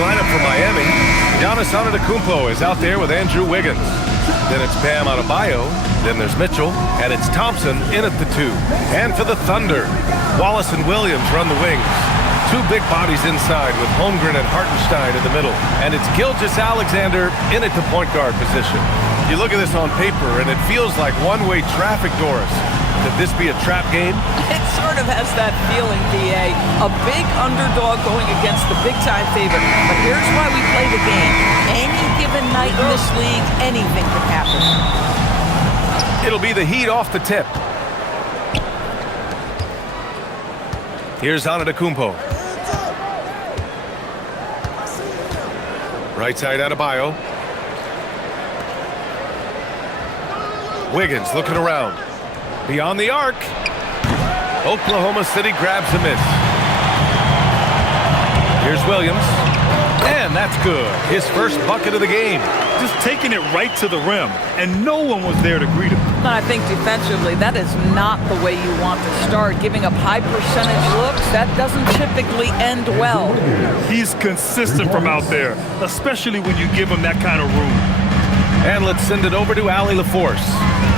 lineup for Miami. Giannis Antetokounmpo is out there with Andrew Wiggins. Then it's Bam Adebayo. Then there's Mitchell. And it's Thompson in at the 2. And for the Thunder, Wallace and Williams run the wings. Two big bodies inside with Holmgren and Hartenstein in the middle. And it's Gilgeous-Alexander in at the point guard position. You look at this on paper, and it feels like one-way traffic, Doris. Could this be a trap game? It sort of has that feeling, B.A. A big underdog going against the big-time favorite. But here's why we play the game. Any given night in this league, anything could happen. It'll be the Heat off the tip. Here's Antetokounmpo. Right side Adebayo. Wiggins looking around. Beyond the arc. Oklahoma City grabs a miss. Here's Williams. And that's good. His first bucket of the game. Just taking it right to the rim, and no one was there to greet him. And I think defensively, that is not the way you want to start. Giving up high percentage looks, that doesn't typically end well. He's consistent from out there, especially when you give him that kind of room. And let's send it over to Allie LaForce.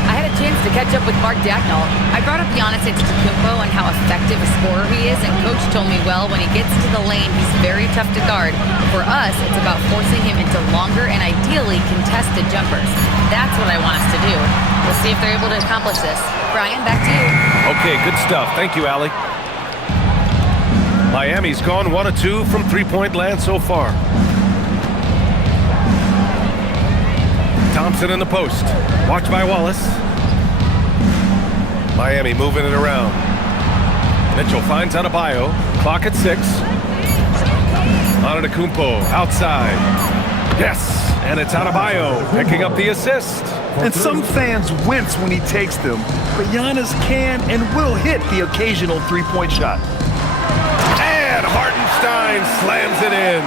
I had a chance to catch up with Mark Dagnall. I brought up Giannis Antetokounmpo and how effective a scorer he is, and Coach told me, well, when he gets into the lane, he's very tough to guard. For us, it's about forcing him into longer and ideally contested jumpers. That's what I want us to do. We'll see if they're able to accomplish this. Brian, back to you. Okay, good stuff. Thank you, Allie. Miami's gone 1 of 2 from three-point land so far. Thompson in the post. Watched by Wallace. Miami moving it around. Mitchell finds Adebayo. Clock at 6. Antetokounmpo outside. Yes, and it's Adebayo picking up the assist. And some fans wince when he takes them, but Giannis can and will hit the occasional three-point shot. And Hartenstein slams it in.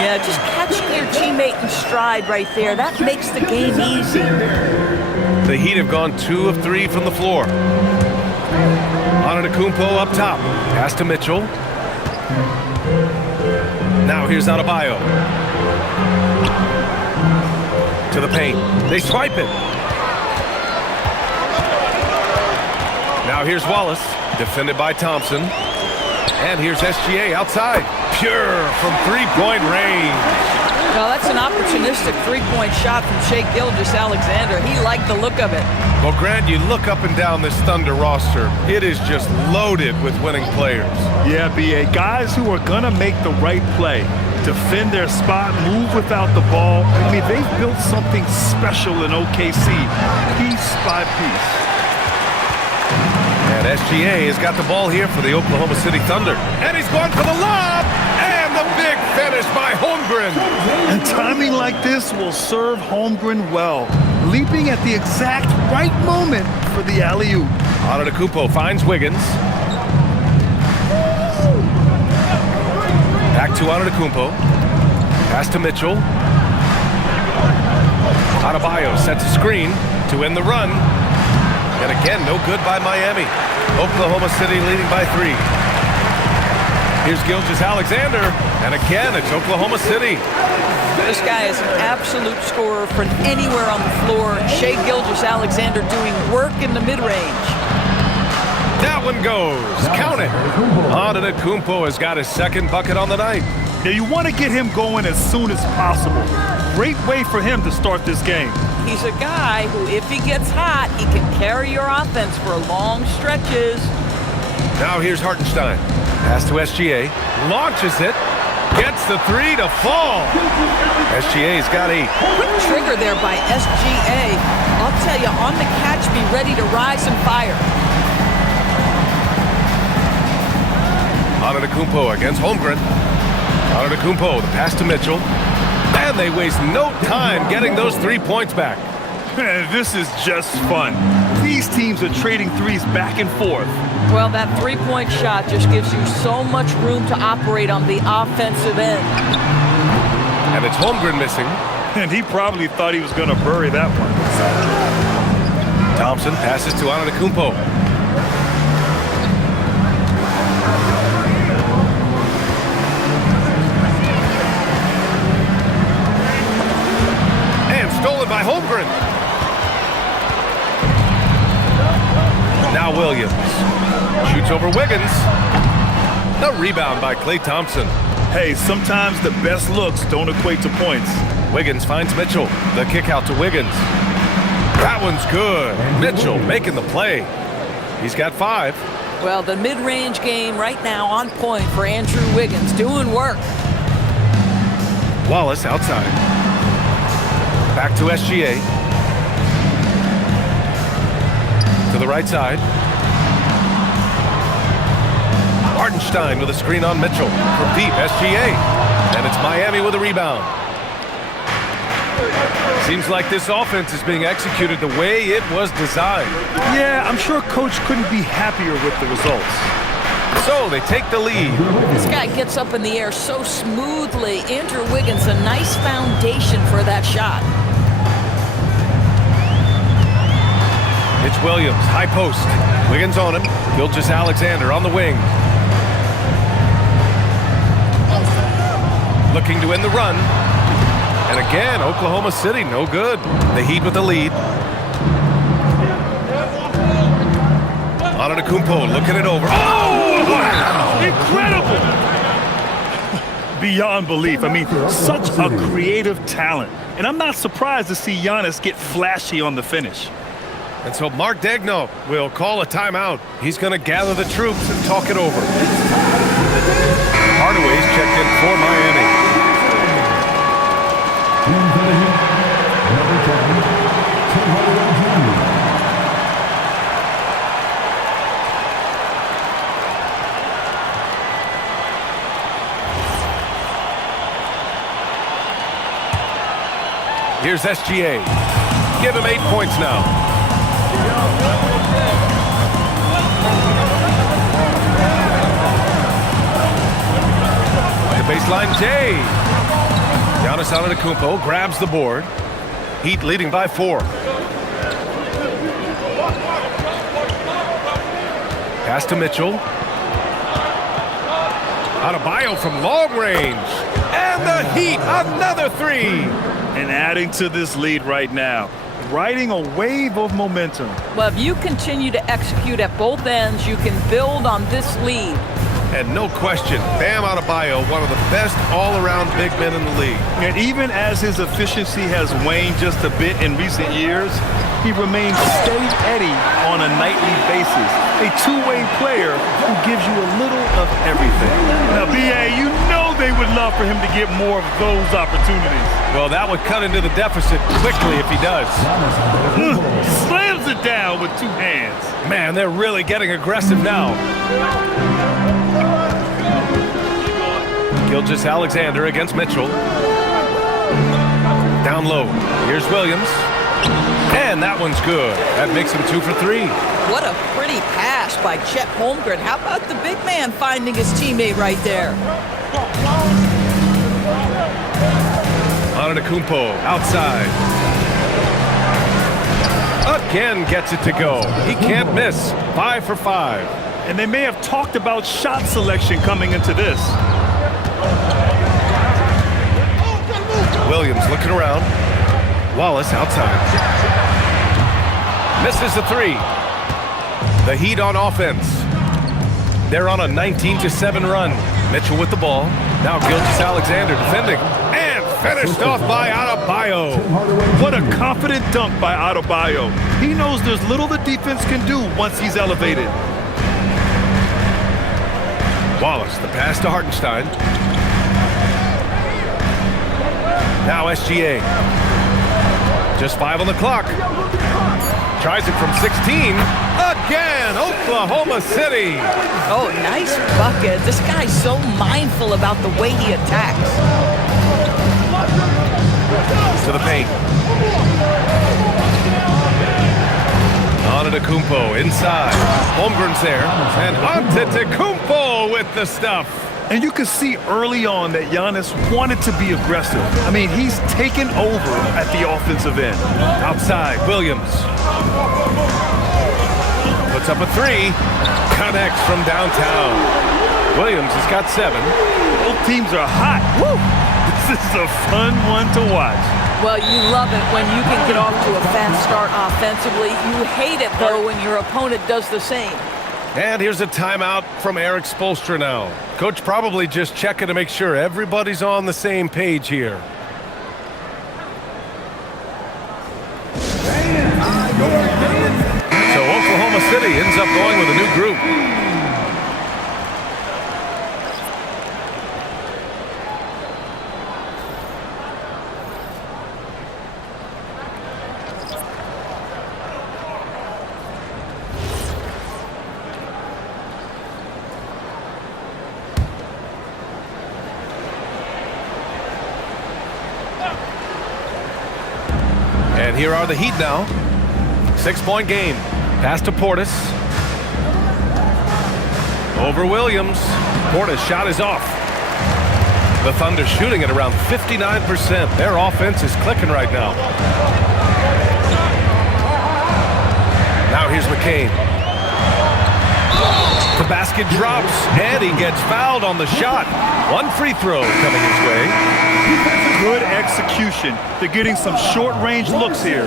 Yeah, just catching your teammate in stride right there. That makes the game easy. The Heat have gone 2 of 3 from the floor. Antetokounmpo up top. Pass to Mitchell. Now here's Adebayo. To the paint. They swipe it. Now here's Wallace. Defended by Thompson. And here's SGA outside. Pure from three-point range. Well, that's an opportunistic three-point shot from Shai Gilgeous-Alexander. He liked the look of it. Well, Grant, you look up and down this Thunder roster. It is just loaded with winning players. Yeah, B.A. Guys who are going to make the right play, defend their spot, move without the ball. I mean, they've built something special in OKC, piece by piece. And SGA has got the ball here for the Oklahoma City Thunder. And he's going for the lob! And the big finish by Holmgren. And timing like this will serve Holmgren well, leaping at the exact right moment for the alley-oop. Antetokounmpo finds Wiggins. Back to Antetokounmpo. Pass to Mitchell. Adebayo sets a screen to end the run. And again, no good by Miami. Oklahoma City leading by 3. Here's Gilgeous-Alexander. And again, it's Oklahoma City. This guy is an absolute scorer from anywhere on the floor. Shai Gilgeous-Alexander doing work in the mid-range. That one goes. Count it. Antetokounmpo has got his second bucket on the night. Now you want to get him going as soon as possible. Great way for him to start this game. He's a guy who, if he gets hot, he can carry your offense for long stretches. Now here's Hartenstein. Pass to SGA. Launches it. Gets the 3 to fall. SGA's got 8. Quick trigger there by SGA. I'll tell you, on the catch, be ready to rise and fire. Antetokounmpo against Holmgren. Antetokounmpo, the pass to Mitchell. And they waste no time getting those 3 points back. Man, this is just fun. These teams are trading threes back and forth. Well, that three-point shot just gives you so much room to operate on the offensive end. And it's Holmgren missing. And he probably thought he was going to bury that one. Thompson passes to Antetokounmpo. Williams. Shoots over Wiggins. The rebound by Klay Thompson. Hey, sometimes the best looks don't equate to points. Wiggins finds Mitchell. The kick out to Wiggins. That one's good. Mitchell making the play. He's got 5. Well, the mid-range game right now on point for Andrew Wiggins, doing work. Wallace outside. Back to SGA. To the right side. Hartenstein with a screen on Mitchell. From deep, SGA. And it's Miami with a rebound. Seems like this offense is being executed the way it was designed. Yeah, I'm sure Coach couldn't be happier with the results. So they take the lead. This guy gets up in the air so smoothly. Andrew Wiggins, a nice foundation for that shot. It's Williams, high post. Wiggins on him. Gilgeous-Alexander on the wing. Looking to win the run. And again, Oklahoma City, no good. The Heat with the lead. Antetokounmpo looking it over. Oh, wow! Incredible! Beyond belief. I mean, such a creative talent. And I'm not surprised to see Giannis get flashy on the finish. And so Mark Daigneault will call a timeout. He's going to gather the troops and talk it over. Hardaway's checked in for Miami. Here's SGA. Give him 8 points now. The baseline, Jay. Giannis Antetokounmpo grabs the board. Heat leading by 4. Pass to Mitchell. Adebayo from long range. And the Heat, another 3. And adding to this lead right now, riding a wave of momentum. Well, if you continue to execute at both ends, you can build on this lead. And no question, Bam Adebayo, one of the best all-around big men in the league. And even as his efficiency has waned just a bit in recent years, he remains steady on a nightly basis. A two-way player who gives you a little of everything. Now, B.A., you know they would love for him to get more of those opportunities. Well, that would cut into the deficit quickly if he does. Slams it down with 2 hands. Man, they're really getting aggressive now. Gilgeous-Alexander against Mitchell. Down low. Here's Williams. And that one's good. That makes him 2 for 3. What a pretty pass by Chet Holmgren. How about the big man finding his teammate right there? Antetokounmpo outside. Again gets it to go. He can't miss. 5 for 5. And they may have talked about shot selection coming into this. Williams looking around. Wallace outside. Misses the 3. The Heat on offense. They're on a 19-7 run. Mitchell with the ball. Now Gilgeous-Alexander defending. And finished off by Adebayo. What a confident dunk by Adebayo. He knows there's little the defense can do once he's elevated. Wallace, the pass to Hartenstein. Now SGA. Just 5 on the clock. Tries it from 16. Again, Oklahoma City. Oh, nice bucket. This guy's so mindful about the way he attacks. To the paint. Antetokounmpo inside. Holmgren's there. And Antetokounmpo with the stuff. And you can see early on that Giannis wanted to be aggressive. I mean, he's taken over at the offensive end. Outside, Williams. Puts up a 3. Connects from downtown. Williams has got 7. Both teams are hot. Woo! This is a fun one to watch. Well, you love it when you can get off to a fast start offensively. You hate it, though, when your opponent does the same. And here's a timeout from Eric Spoelstra now. Coach probably just checking to make sure everybody's on the same page here. So Oklahoma City ends up going with a new group. And here are the Heat now. 6-point game. Pass to Portis. Over Williams. Portis' shot is off. The Thunder shooting at around 59%. Their offense is clicking right now. Now here's McCain. The basket drops, and he gets fouled on the shot. One free throw coming his way. Good execution. They're getting some short-range looks here.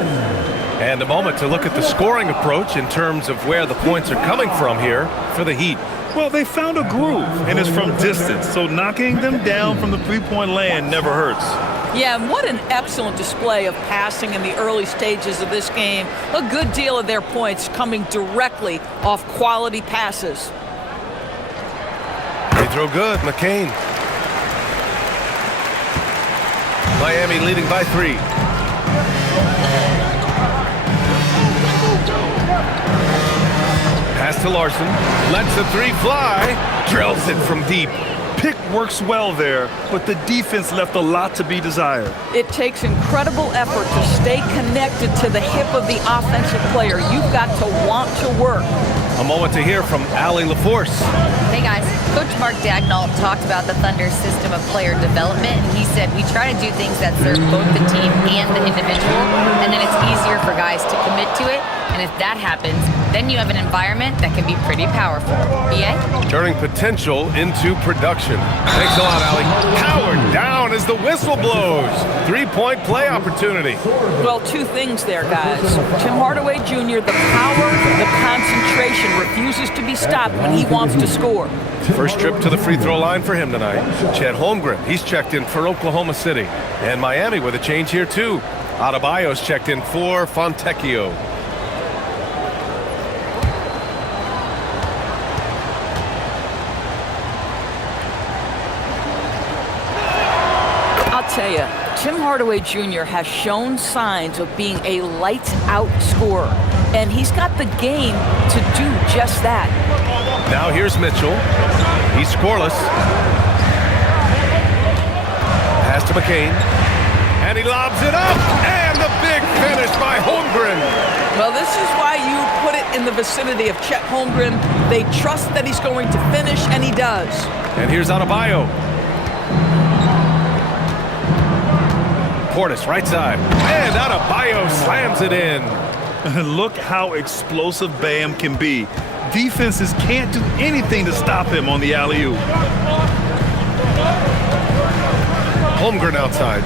And a moment to look at the scoring approach in terms of where the points are coming from here for the Heat. Well, they found a groove, and it's from distance, so knocking them down from the three-point land never hurts. Yeah, and what an excellent display of passing in the early stages of this game. A good deal of their points coming directly off quality passes. They throw good, McCain. Miami leading by 3. Pass to Larson. Lets the 3 fly. Drills it from deep. Pick works well there, but the defense left a lot to be desired. It takes incredible effort to stay connected to the hip of the offensive player. You've got to want to work. A moment to hear from Allie LaForce. Hey guys, Coach Mark Dagnall talked about the Thunder's system of player development, and he said we try to do things that serve both the team and the individual, and then it's easier for guys to commit to it, and if that happens, then you have an environment that can be pretty powerful. BA? Turning potential into production. Thanks a lot, Allie. Powered down as the whistle blows. 3-point play opportunity. Well, 2 things there, guys. Tim Hardaway Jr., the power, the concentration, refuses to be stopped when he wants to score. First trip to the free throw line for him tonight. Chet Holmgren, he's checked in for Oklahoma City. And Miami with a change here, too. Adebayo's checked in for Fontecchio. I'll tell you, Tim Hardaway Jr. has shown signs of being a lights-out scorer, and he's got the game to do just that. Now here's Mitchell. He's scoreless. Pass to McCain. And he lobs it up. And the big finish by Holmgren. Well, this is why you put it in the vicinity of Chet Holmgren. They trust that he's going to finish, and he does. And here's Adebayo. Portis, right side. And Adebayo slams it in. Look how explosive Bam can be. Defenses can't do anything to stop him on the alley-oop. Holmgren outside.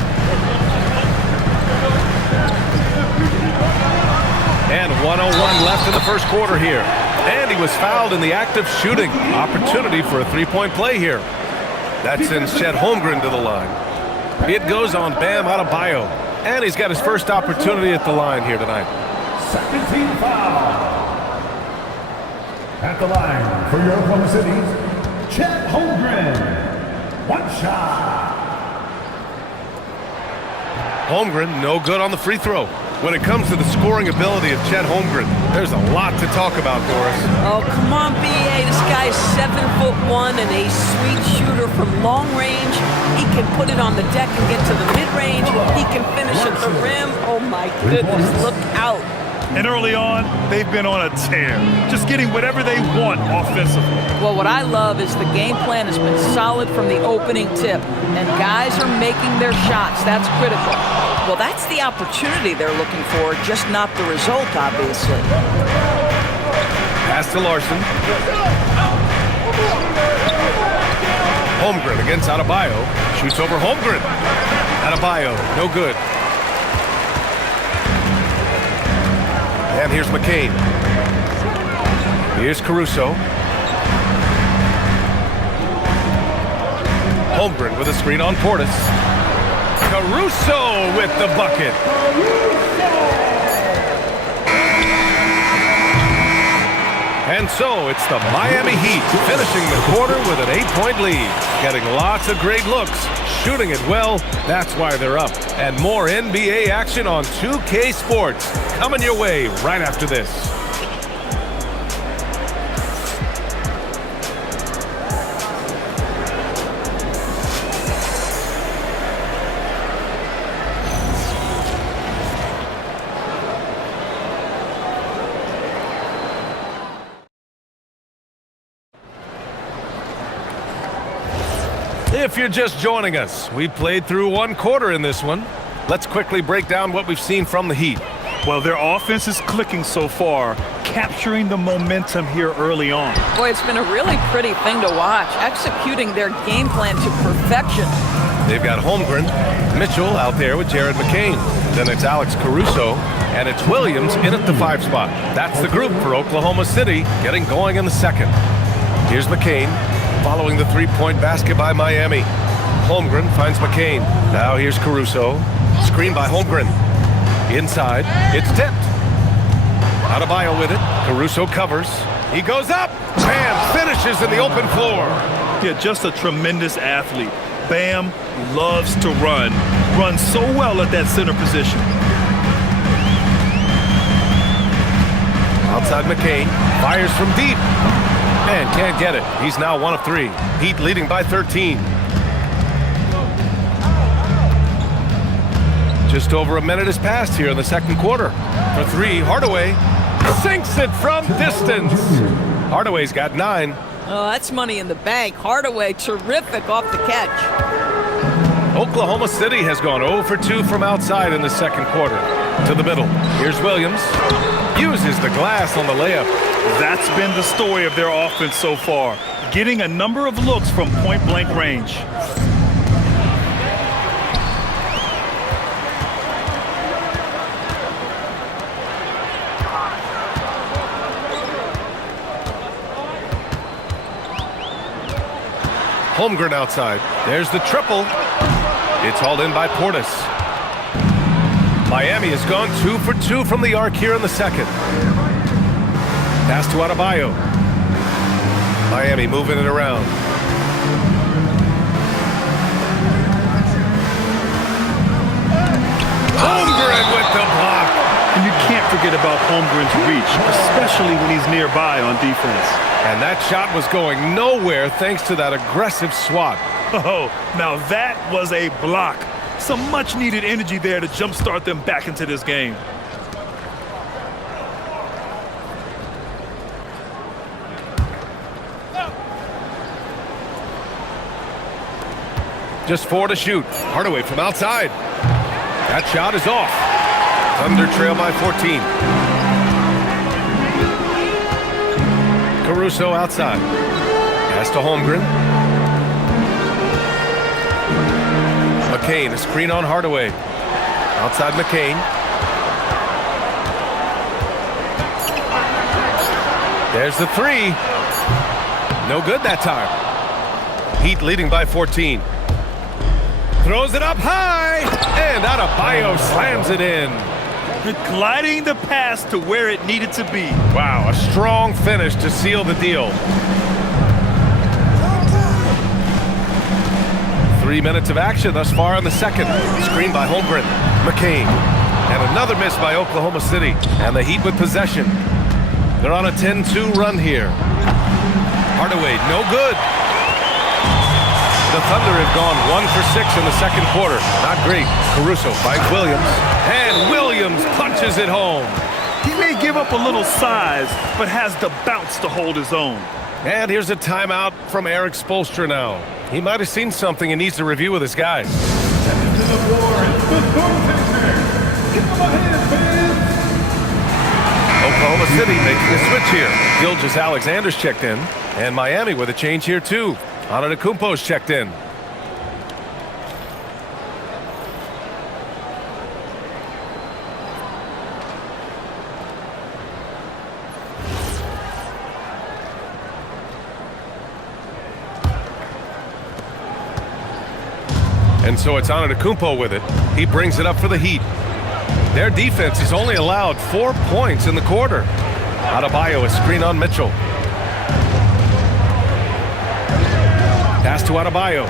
And 1:01 left in the first quarter here. And he was fouled in the act of shooting. Opportunity for a 3-point play here. That sends Chet Holmgren to the line. It goes on Bam Adebayo. And he's got his first opportunity at the line here tonight. Second team foul. At the line for your Oklahoma City, Chet Holmgren. 1 shot. Holmgren no good on the free throw. When it comes to the scoring ability of Chet Holmgren, there's a lot to talk about, Doris. Oh, come on, B.A. This guy's 7'1" and a sweet shooter from long range. He can put it on the deck and get to the mid-range. He can finish at the rim. Oh, my goodness, look out. And early on, they've been on a tear, just getting whatever they want offensively. Well, what I love is the game plan has been solid from the opening tip, and guys are making their shots. That's critical. Well, that's the opportunity they're looking for, just not the result, obviously. Pass to Larson. Holmgren against Adebayo. Shoots over Holmgren. Adebayo, no good. And here's McCain. Here's Caruso. Holmgren with a screen on Portis. Caruso with the bucket. And so it's the Miami Heat finishing the quarter with an 8-point lead. Getting lots of great looks, shooting it well. That's why they're up. And more NBA action on 2K Sports coming your way right after this. If you're just joining us, we played through one quarter in this one. Let's quickly break down what we've seen from the Heat. Well, their offense is clicking so far, capturing the momentum here early on. Boy, it's been a really pretty thing to watch, executing their game plan to perfection. They've got Holmgren, Mitchell out there with Jared McCain. Then it's Alex Caruso, and it's Williams in at the 5 spot. That's the group for Oklahoma City, getting going in the second. Here's McCain, following the 3-point basket by Miami. Holmgren finds McCain. Now here's Caruso. Screen by Holmgren. Inside, it's tipped. Adebayo with it. Caruso covers. He goes up. Bam! Finishes in the open floor. Yeah, just a tremendous athlete. Bam loves to run. Runs so well at that center position. Outside McCain. Fires from deep. Man, can't get it. He's now 1 of 3. Heat leading by 13. Just over a minute has passed here in the second quarter. For 3, Hardaway sinks it from distance. Hardaway's got 9. Oh, that's money in the bank. Hardaway, terrific off the catch. Oklahoma City has gone 0 for 2 from outside in the second quarter. To the middle. Here's Williams. Uses the glass on the layup. That's been the story of their offense so far. Getting a number of looks from point-blank range. Holmgren outside. There's the triple. It's hauled in by Portis. Miami has gone 2 for 2 from the arc here in the second. Pass to Adebayo. Miami moving it around. Holmgren with the block. And you can't forget about Holmgren's reach, especially when he's nearby on defense. And that shot was going nowhere thanks to that aggressive swat. Oh, now that was a block. Some much-needed energy there to jumpstart them back into this game. Just 4 to shoot. Hardaway from outside. That shot is off. Thunder trail by 14. Caruso outside. Pass to Holmgren. McCain, a screen on Hardaway. Outside McCain. There's the 3. No good that time. Heat leading by 14. Throws it up high, and Adebayo slams it in. Gliding the pass to where it needed to be. Wow, a strong finish to seal the deal. 3 minutes of action thus far in the second. Screen by Holmgren. McCain. And another miss by Oklahoma City. And the Heat with possession. They're on a 10-2 run here. Hardaway, no good. The Thunder have gone 1 for 6 in the second quarter. Not great. Caruso finds Williams. And Williams punches it home. He may give up a little size, but has the bounce to hold his own. And here's a timeout from Eric Spoelstra now. He might have seen something and needs to review with his guys. Step into the floor, it's the Thornton. Give him a hand, fans. Oklahoma City making a switch here. Gilgeous-Alexander's checked in. And Miami with a change here too. Antetokounmpo's checked in. And so it's Antetokounmpo with it. He brings it up for the Heat. Their defense has only allowed 4 points in the quarter. Adebayo, a screen on Mitchell. Pass to Adebayo.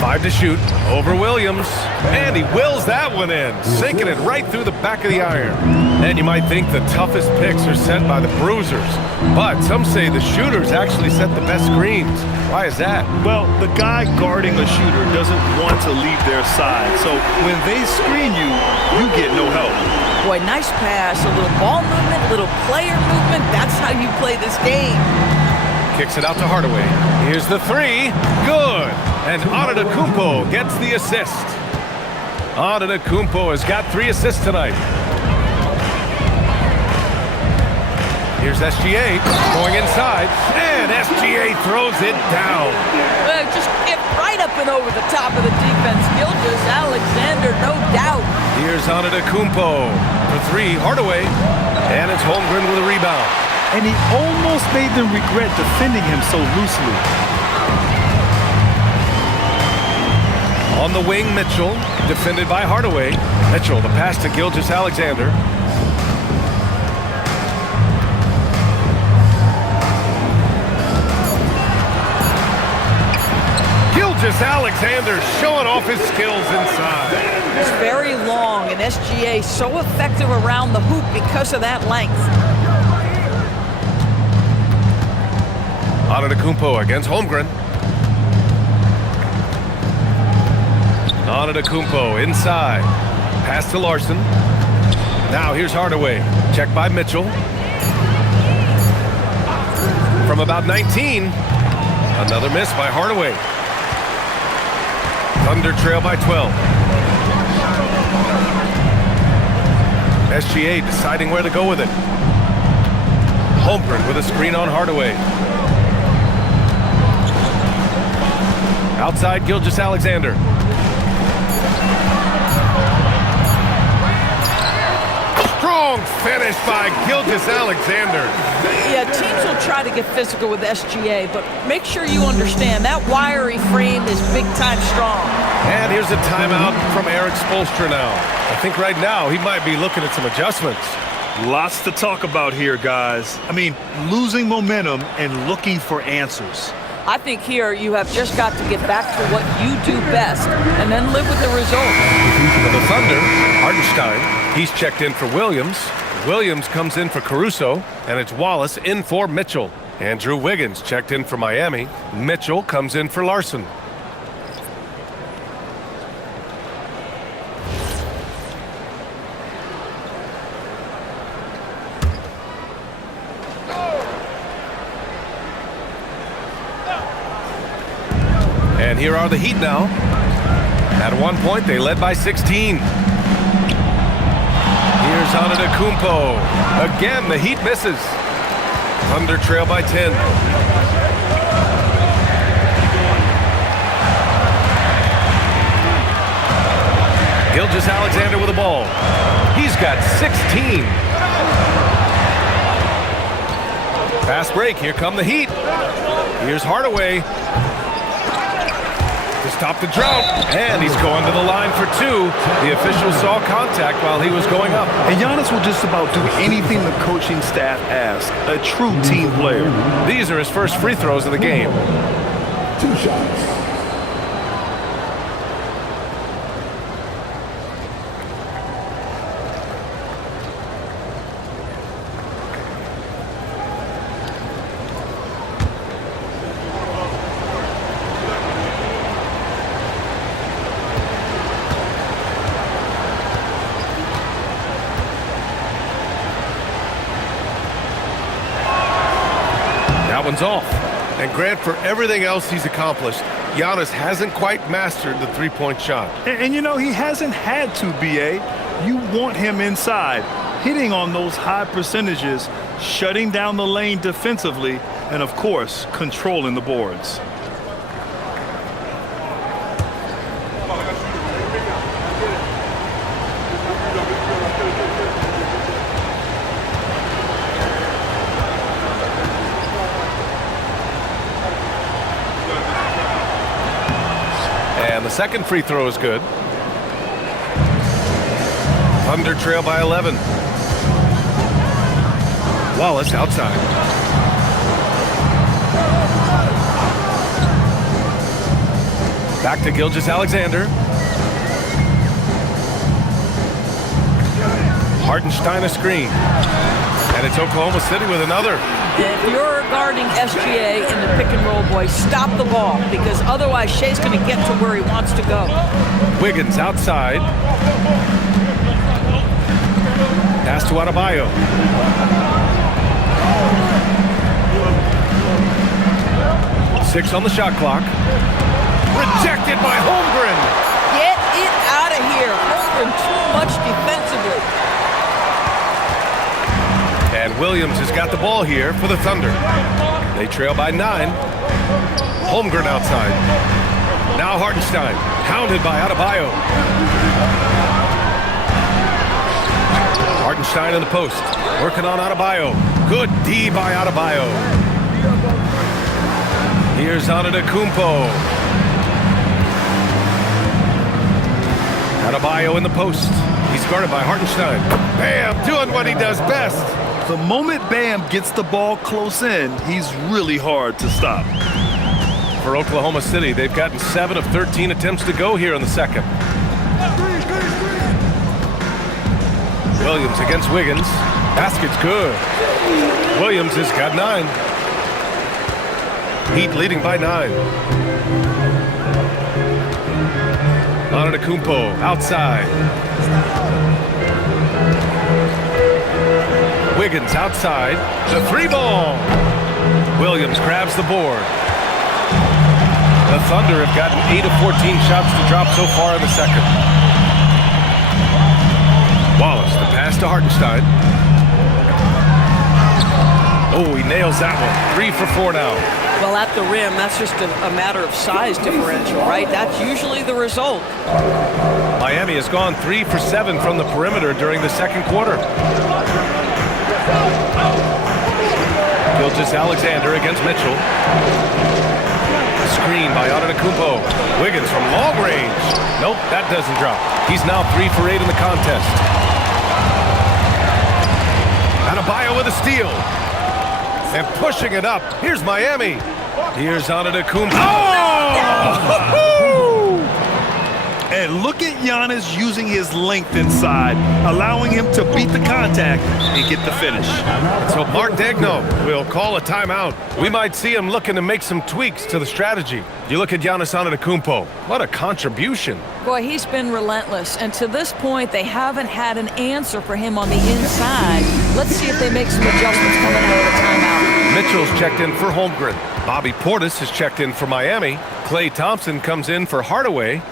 5 to shoot. Over Williams. And he wills that one in. Sinking it right through the back of the iron. And you might think the toughest picks are set by the bruisers. But some say the shooters actually set the best screens. Why is that? Well, the guy guarding a shooter doesn't want to leave their side. So when they screen you, you get no help. Boy, nice pass. A little ball movement, little player movement. That's how you play this game. Kicks it out to Hardaway. Here's the three. Good. And Antetokounmpo gets the assist. Antetokounmpo has got 3 assists tonight. Here's SGA going inside. And SGA throws it down. Just get right up and over the top of the defense. Gilgeous Alexander, no doubt. Here's Antetokounmpo for 3. Hardaway. And it's Holmgren with a rebound. And he almost made them regret defending him so loosely. On the wing, Mitchell, defended by Hardaway. Mitchell, the pass to Gilgeous Alexander. Gilgeous Alexander showing off his skills inside. It's very long, and SGA so effective around the hoop because of that length. Antetokounmpo against Holmgren. Antetokounmpo inside. Pass to Larson. Now here's Hardaway. Check by Mitchell. From about 19. Another miss by Hardaway. Thunder trail by 12. SGA deciding where to go with it. Holmgren with a screen on Hardaway. Outside, Gilgeous Alexander. Strong finish by Gilgeous Alexander. Yeah, teams will try to get physical with SGA, but make sure you understand that wiry frame is big-time strong. And here's a timeout from Eric Spoelstra now. I think right now he might be looking at some adjustments. Lots to talk about here, guys. I mean, losing momentum and looking for answers. I think here you have just got to get back to what you do best and then live with the results. For the Thunder, Hartenstein, he's checked in for Williams. Williams comes in for Caruso, and it's Wallace in for Mitchell. Andrew Wiggins checked in for Miami. Mitchell comes in for Larson. And here are the Heat now. At one point, they led by 16. Here's Antetokounmpo. Again, the Heat misses. Thunder trail by 10. Gilgeous Alexander with the ball. He's got 16. Fast break. Here come the Heat. Here's Hardaway. To stop the drought, and he's going to the line for 2. The official saw contact while he was going up. And Giannis will just about do anything the coaching staff asks. A true team player. These are his first free throws of the game. 2 shots. One's off. And Grant, for everything else he's accomplished, Giannis hasn't quite mastered the three-point shot. And you know, he hasn't had to, B.A. You want him inside, hitting on those high percentages, shutting down the lane defensively, and, of course, controlling the boards. And the second free throw is good. Thunder trail by 11. Wallace outside. Back to Gilgeous-Alexander. Hartenstein a screen. And it's Oklahoma City with another. If you're guarding SGA in the pick and roll, boys, stop the ball, because otherwise Shea's going to get to where he wants to go. Wiggins outside. Pass to Adebayo. Six on the shot clock. Rejected by Holmgren. Get it out of here. Holmgren too much defensively. And Williams has got the ball here for the Thunder. They trail by 9. Holmgren outside. Now Hartenstein, hounded by Adebayo. Hartenstein in the post, working on Adebayo. Good D by Adebayo. Here's Antetokounmpo. Adebayo in the post. He's guarded by Hartenstein. Bam, doing what he does best. The moment Bam gets the ball close in, he's really hard to stop. For Oklahoma City, they've gotten 7 of 13 attempts to go here in the second. Williams against Wiggins. Basket's good. Williams has got 9. Heat leading by 9. Antetokounmpo outside. Wiggins outside. The 3-ball. Williams grabs the board. The Thunder have gotten 8 of 14 shots to drop so far in the second. Wallace, the pass to Hartenstein. Oh, he nails that one. 3 for 4 now. Well, at the rim, that's just a matter of size differential, right? That's usually the result. Miami has gone 3 for 7 from the perimeter during the second quarter. Gilgeous-Alexander against Mitchell. Screen by Antetokounmpo. Wiggins from long range. Nope, that doesn't drop. He's now 3 for 8 in the contest. Adebayo with a steal. And pushing it up. Here's Miami. Here's Antetokounmpo. Oh! And look at Giannis using his length inside, allowing him to beat the contact and get the finish. So Mark Daigneault will call a timeout. We might see him looking to make some tweaks to the strategy. You look at Giannis Antetokounmpo. What a contribution. Boy, he's been relentless, and to this point, they haven't had an answer for him on the inside. Let's see if they make some adjustments coming out of the timeout. Mitchell's checked in for Holmgren. Bobby Portis has checked in for Miami. Klay Thompson comes in for Hardaway.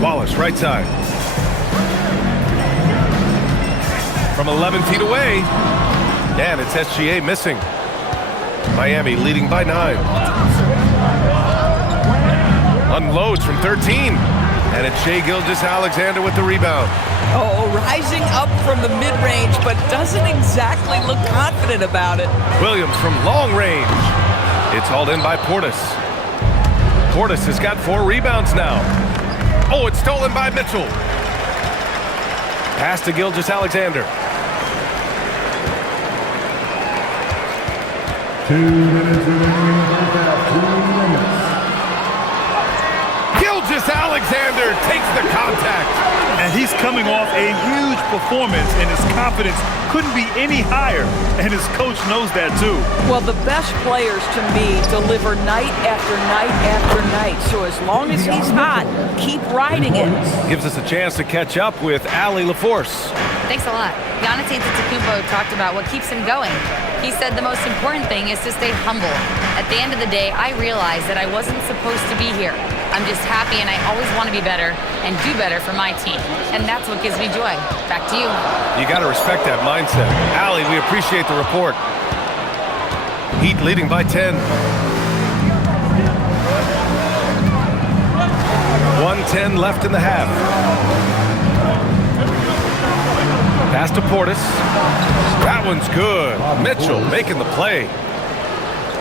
Wallace, right side. From 11 feet away. And it's SGA missing. Miami leading by 9. Unloads from 13. And it's Shai Gilgeous-Alexander with the rebound. Oh, rising up from the mid-range, but doesn't exactly look confident about it. Williams from long range. It's hauled in by Portis. Portis has got 4 rebounds now. Oh, it's stolen by Mitchell. Pass to Gilgeous-Alexander. 2 minutes remaining in the first half. 2 minutes. Gilgeous-Alexander takes the contact. And he's coming off a huge performance, and his confidence couldn't be any higher. And his coach knows that, too. Well, the best players, to me, deliver night after night after night. So as long as he's hot, keep riding it. Gives us a chance to catch up with Allie LaForce. Thanks a lot. Giannis Antetokounmpo talked about what keeps him going. He said the most important thing is to stay humble. At the end of the day, I realized that I wasn't supposed to be here. I'm just happy, and I always want to be better and do better for my team. And that's what gives me joy. Back to you. You got to respect that mindset. Allie, we appreciate the report. Heat leading by 10. 1:10 left in the half. Pass to Portis. That one's good. Mitchell making the play.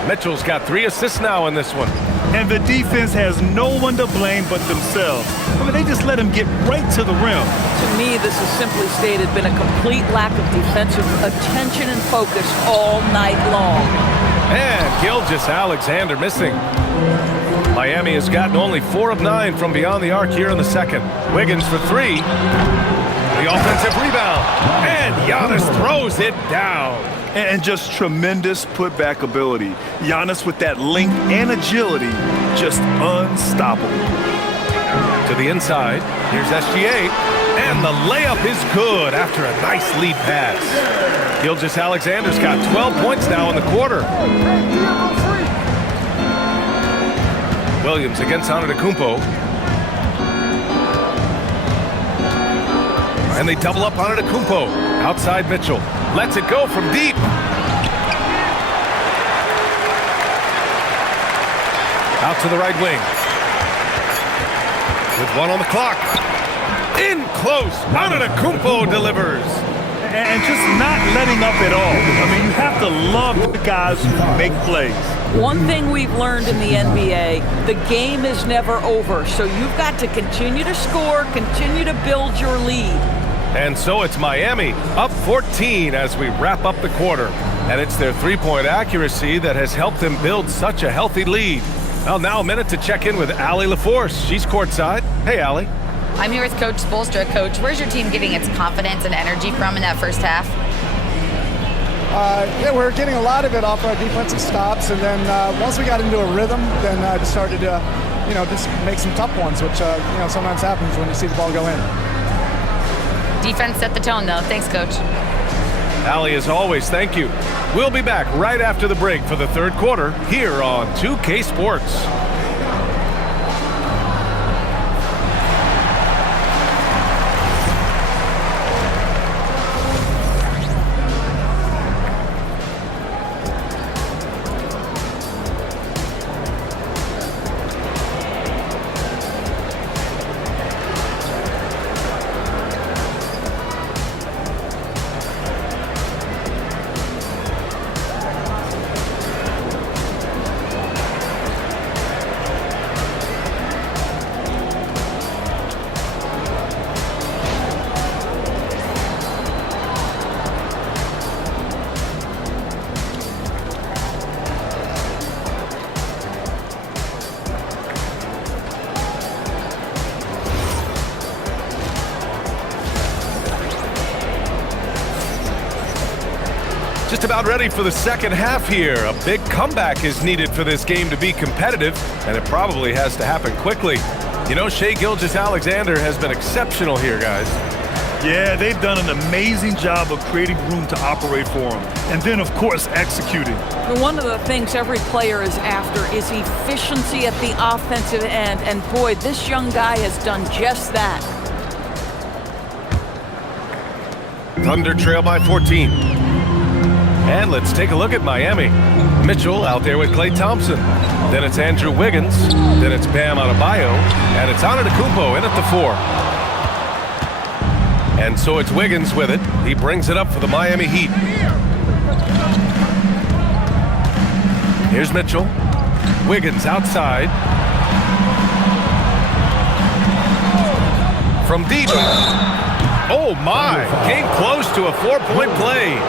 Mitchell's got 3 assists now in this one. And the defense has no one to blame but themselves. I mean, they just let him get right to the rim. To me, this has simply stated been a complete lack of defensive attention and focus all night long. And Gilgeous-Alexander missing. Miami has gotten only 4 of 9 from beyond the arc here in the second. Wiggins for 3. The offensive rebound. And Giannis throws it down. And just tremendous putback ability. Giannis with that length and agility, just unstoppable. To the inside, here's SGA, and the layup is good after a nice lead pass. Gilgeous-Alexander's got 12 points now in the quarter. Williams against Antetokounmpo. And they double up on Antetokounmpo. Outside Mitchell. Lets it go from deep. Out to the right wing. With 1 on the clock. In close. Antetokounmpo delivers. And just not letting up at all. I mean, you have to love the guys who make plays. One thing we've learned in the NBA, the game is never over. So you've got to continue to score, continue to build your lead. And so it's Miami up 14 as we wrap up the quarter. And it's their three-point accuracy that has helped them build such a healthy lead. Well, now a minute to check in with Allie LaForce. She's courtside. Hey, Allie. I'm here with Coach Spoelstra. Coach, where's your team getting its confidence and energy from in that first half? Yeah, we're getting a lot of it off our defensive stops, and then once we got into a rhythm, then just started to, just make some tough ones, which sometimes happens when you see the ball go in. Defense set the tone, though. Thanks, Coach. Allie, as always, thank you. We'll be back right after the break for the third quarter here on 2K Sports. Just about ready for the second half here. A big comeback is needed for this game to be competitive, and it probably has to happen quickly. You know, Shai Gilgeous-Alexander has been exceptional here, guys. Yeah, they've done an amazing job of creating room to operate for him. And then, of course, executing. One of the things every player is after is efficiency at the offensive end. And boy, this young guy has done just that. Thunder trail by 14. And let's take a look at Miami. Mitchell out there with Klay Thompson. Then it's Andrew Wiggins. Then it's Bam Adebayo. And it's Antetokounmpo in at the 4. And so it's Wiggins with it. He brings it up for the Miami Heat. Here's Mitchell. Wiggins outside. From deep. Oh my! Came close to a 4-point play.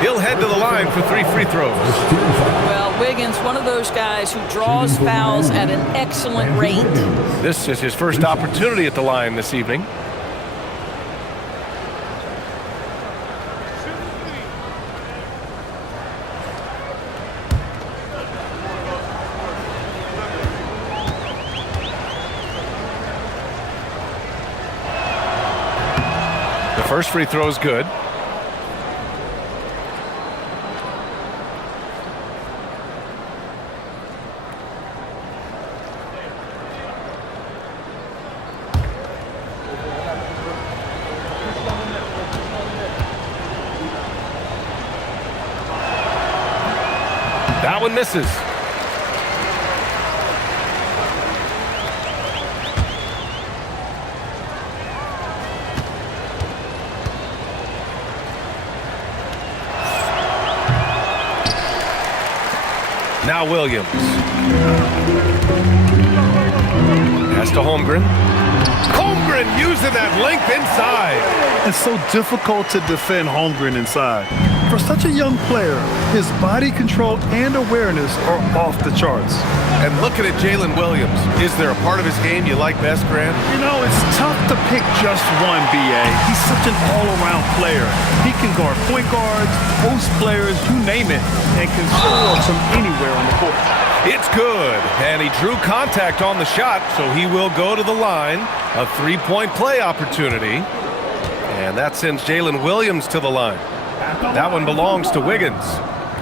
He'll head to the line for 3 free throws. Well, Wiggins, one of those guys who draws fouls at an excellent rate. This is his first opportunity at the line this evening. The first free throw is good. That one misses. Now Williams. Pass to Holmgren. Holmgren using that length inside. It's so difficult to defend Holmgren inside. For such a young player, his body control and awareness are off the charts. And looking at Jalen Williams, is there a part of his game you like best, Grant? You know, it's tough to pick just one, B.A. He's such an all-around player. He can guard point guards, post players, you name it, and can score from anywhere on the court. It's good, and he drew contact on the shot, so he will go to the line. A three-point play opportunity, and that sends Jalen Williams to the line. That one belongs to Wiggins.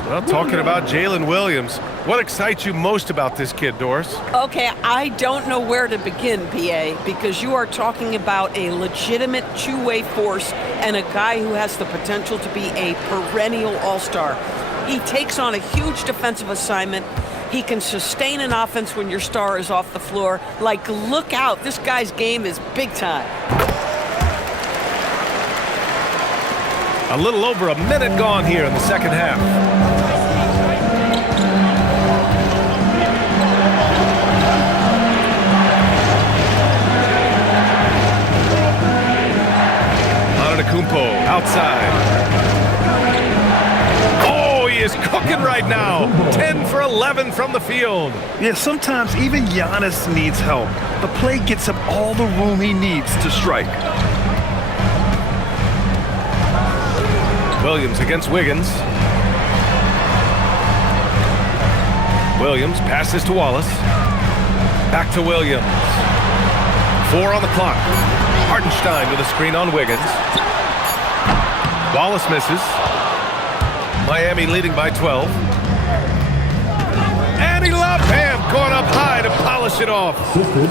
Well, talking about Jalen Williams, what excites you most about this kid, Doris? Okay, I don't know where to begin, PA, because you are talking about a legitimate two-way force and a guy who has the potential to be a perennial all-star. He takes on a huge defensive assignment. He can sustain an offense when your star is off the floor. Like, look out, this guy's game is big time. A little over a minute gone here in the second half. Antetokounmpo outside. Oh, he is cooking right now. 10 for 11 from the field. Yeah, sometimes even Giannis needs help. The play gets him all the room he needs to strike. Williams against Wiggins. Williams passes to Wallace. Back to Williams. 4 on the clock. Hartenstein with a screen on Wiggins. Wallace misses. Miami leading by 12. And he loved him going up high to polish it off.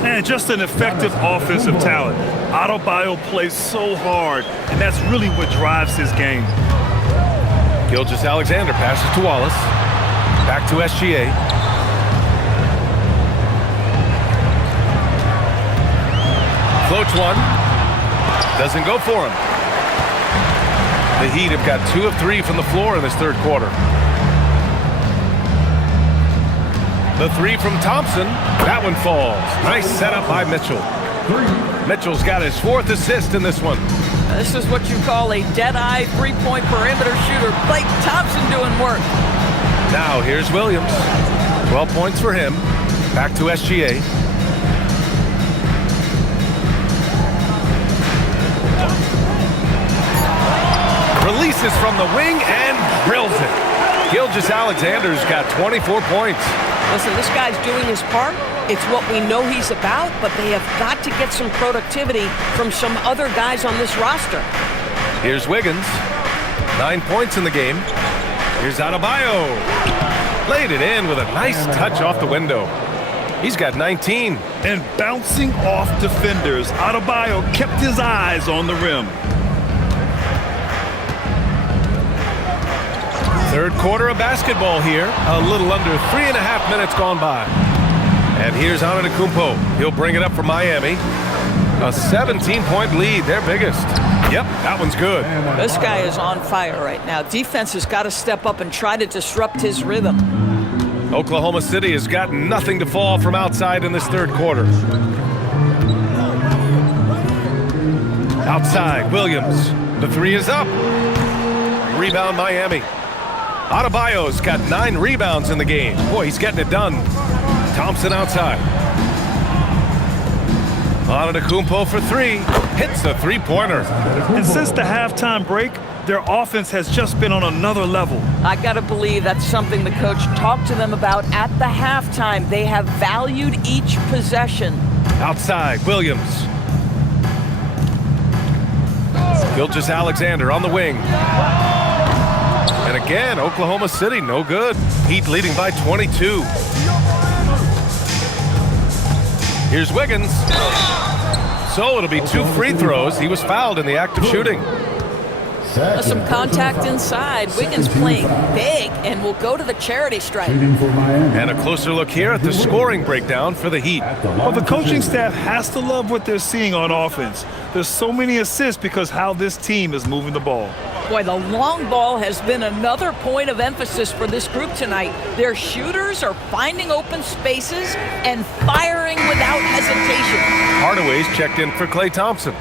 And just an effective offensive talent. Adebayo plays so hard, and that's really what drives his game. Gilgeous-Alexander passes to Wallace. Back to SGA. Floats one. Doesn't go for him. The Heat have got 2 of 3 from the floor in this third quarter. The 3 from Thompson. That one falls. Nice setup by Mitchell. Mitchell's got his 4th assist in this one. This is what you call a dead-eye three-point perimeter shooter. Blake Thompson doing work. Now here's Williams. 12 points for him. Back to SGA. Releases from the wing and drills it. Gilgeous-Alexander's got 24 points. Listen, this guy's doing his part. It's what we know he's about, but they have got to get some productivity from some other guys on this roster. Here's Wiggins. 9 points in the game. Here's Adebayo. Laid it in with a nice touch off the window. He's got 19. And bouncing off defenders, Adebayo kept his eyes on the rim. Third quarter of basketball here. A little under 3.5 minutes gone by. And here's Antetokounmpo. He'll bring it up for Miami. A 17-point lead, their biggest. Yep, that one's good. This guy is on fire right now. Defense has got to step up and try to disrupt his rhythm. Oklahoma City has got nothing to fall from outside in this third quarter. Outside, Williams. The 3 is up. Rebound, Miami. Adebayo's got 9 rebounds in the game. Boy, he's getting it done. Thompson outside. Antetokounmpo for 3. Hits the three-pointer. And since the halftime break, their offense has just been on another level. I got to believe that's something the coach talked to them about at the halftime. They have valued each possession. Outside, Williams. Gilgeous-Alexander on the wing. And again, Oklahoma City, no good. Heat leading by 22. Here's Wiggins. So it'll be 2 free throws. He was fouled in the act of shooting. Some contact inside. Wiggins playing big and will go to the charity stripe. And a closer look here at the scoring breakdown for the Heat. Well, the coaching staff has to love what they're seeing on offense. There's so many assists because how this team is moving the ball. Boy, the long ball has been another point of emphasis for this group tonight. Their shooters are finding open spaces and firing without hesitation. Hardaway's checked in for Klay Thompson.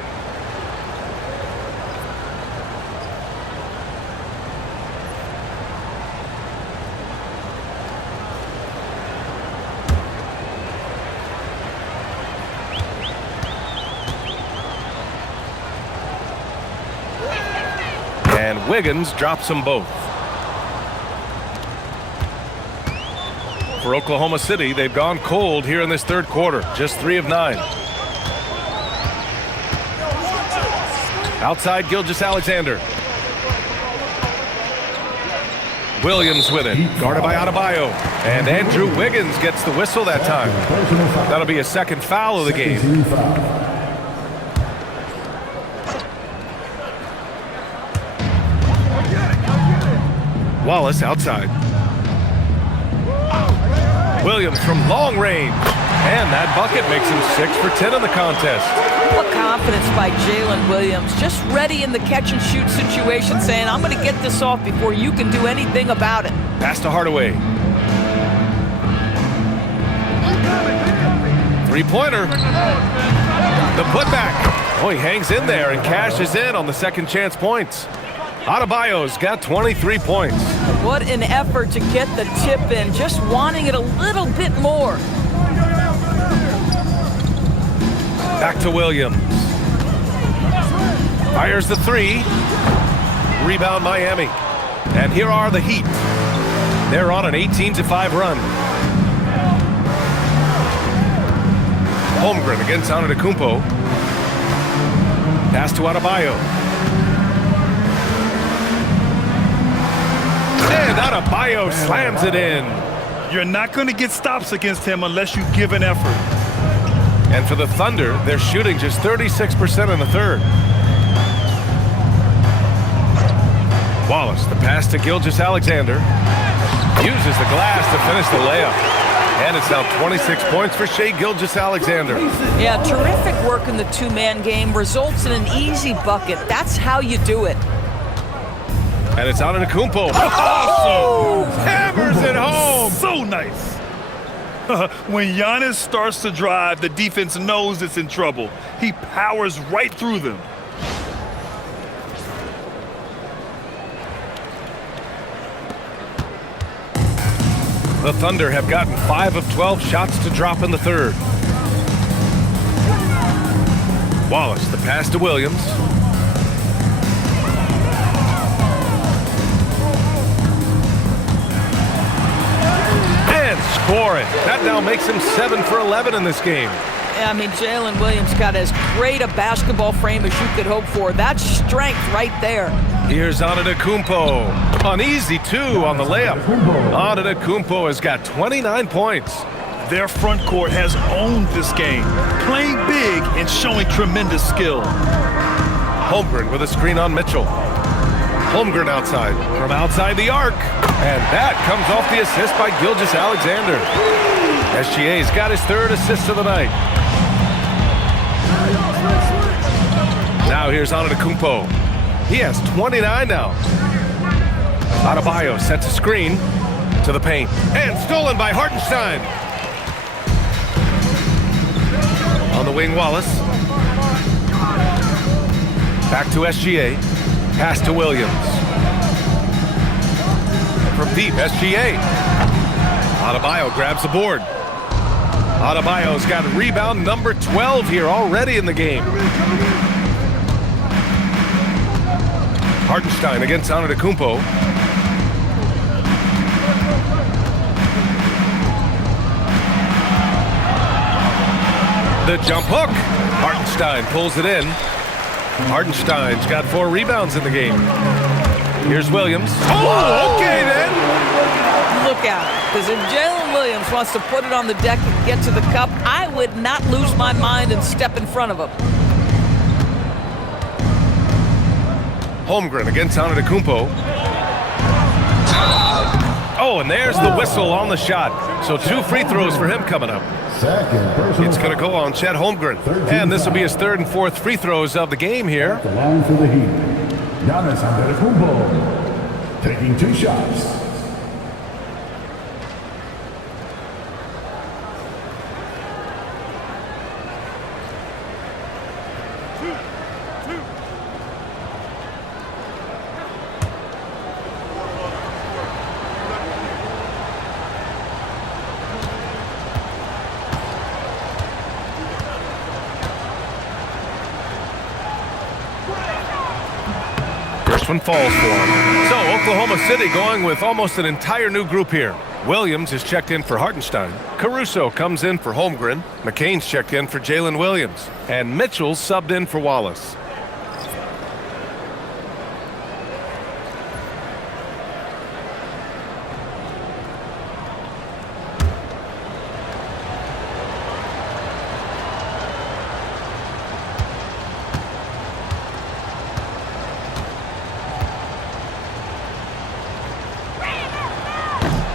And Wiggins drops them both. For Oklahoma City, they've gone cold here in this third quarter. Just 3 of 9. Outside, Gilgeous-Alexander. Williams with it, guarded by Adebayo. And Andrew Wiggins gets the whistle that time. That'll be a second foul of the game. Wallace outside. Williams from long range. And that bucket makes him 6 for 10 in the contest. What confidence by Jalen Williams. Just ready in the catch-and-shoot situation, saying, I'm going to get this off before you can do anything about it. Pass to Hardaway. Three-pointer. The putback. Oh, he hangs in there and cashes in on the second chance points. Adebayo's got 23 points. What an effort to get the tip in, just wanting it a little bit more. Back to Williams. Fires the three. Rebound Miami. And here are the Heat. They're on an 18-5 run. Holmgren against Antetokounmpo. Pass to Adebayo. And Adebayo slams it in. You're not going to get stops against him unless you give an effort. And for the Thunder, they're shooting just 36% in the third. Wallace, the pass to Gilgeous-Alexander. Uses the glass to finish the layup. And it's now 26 points for Shai Gilgeous-Alexander. Yeah, terrific work in the two-man game. Results in an easy bucket. That's how you do it. And it's Antetokounmpo. Oh! Hammers it home. So nice. When Giannis starts to drive, the defense knows it's in trouble. He powers right through them. The Thunder have gotten 5 of 12 shots to drop in the third. Wallace, the pass to Williams. Score it. That now makes him 7 for 11 in this game. Yeah, I mean, Jalen Williams got as great a basketball frame as you could hope for. That's strength right there. Here's Antetokounmpo. An easy 2 on the layup. Antetokounmpo has got 29 points. Their front court has owned this game, playing big and showing tremendous skill. Holmgren with a screen on Mitchell. Holmgren outside, from outside the arc. And that comes off the assist by Gilgeous-Alexander. SGA's got his 3rd assist of the night. Now here's Antetokounmpo. He has 29 now. Adebayo sets a screen to the paint. And stolen by Hartenstein. On the wing, Wallace. Back to SGA. Pass to Williams. From deep, SGA. Adebayo grabs the board. Adebayo's got rebound number 12 here already in the game. Hartenstein against Antetokounmpo. The jump hook. Hartenstein pulls it in. Hartenstein's got 4 rebounds in the game. Here's Williams. Oh, okay then. Look out, because if Jalen Williams wants to put it on the deck and get to the cup, I would not lose my mind and step in front of him. Holmgren against Antetokounmpo. Oh, and there's the whistle on the shot. So 2 free throws for him coming up. Second personal. It's going to go on Chet Holmgren. And this will be his 3rd and 4th free throws of the game here. The line for the Heat. Giannis Antetokounmpo taking 2 shots. First one falls for him. So Oklahoma City going with almost an entire new group here. Williams is checked in for Hartenstein. Caruso comes in for Holmgren. McCain's checked in for Jalen Williams. And Mitchell's subbed in for Wallace.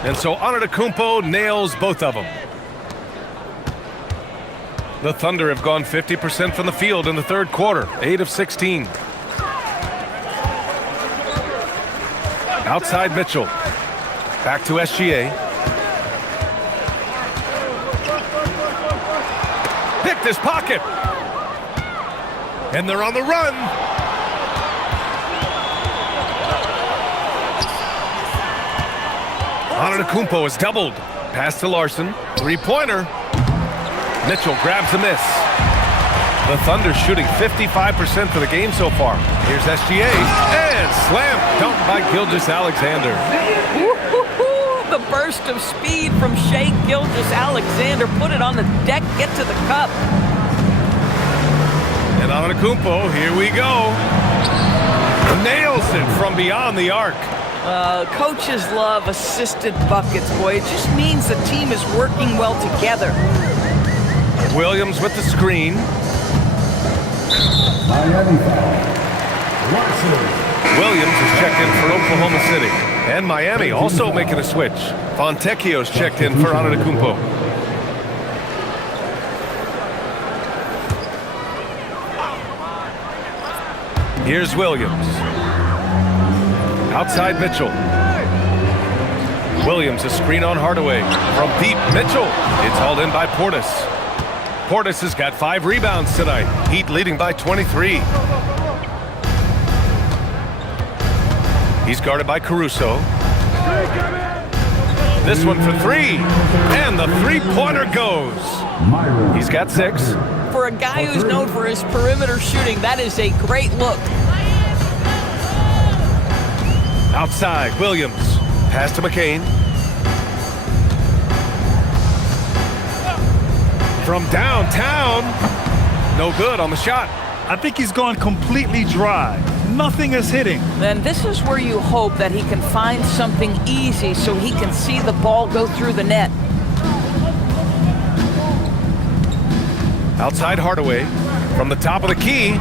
And so Antetokounmpo nails both of them. The Thunder have gone 50% from the field in the 3rd quarter, 8 of 16. Outside Mitchell. Back to SGA. Picked his pocket. And they're on the run. Antetokounmpo is doubled. Pass to Larson. 3-pointer. Mitchell grabs a miss. The Thunder shooting 55% for the game so far. Here's SGA. And slam dunked by Gilgeous-Alexander. The burst of speed from Shai Gilgeous-Alexander. Put it on the deck, get to the cup. And Antetokounmpo, here we go. Nails it from beyond the arc. Coaches love assisted buckets, boy. It just means the team is working well together. Williams with the screen. Miami foul. Larson. Williams is checked in for Oklahoma City. And Miami also making a switch. Fontecchio's checked in for Antetokounmpo. Here's Williams. Outside Mitchell. Williams, a screen on Hardaway. From deep, Mitchell. It's hauled in by Portis. Portis has got 5 rebounds tonight. Heat leading by 23. He's guarded by Caruso. This one for 3. And the 3-pointer goes. He's got 6. For a guy who's known for his perimeter shooting, that is a great look. Outside, Williams. Pass to McCain. From downtown. No good on the shot. I think he's gone completely dry. Nothing is hitting. Then this is where you hope that he can find something easy so he can see the ball go through the net. Outside Hardaway. From the top of the key.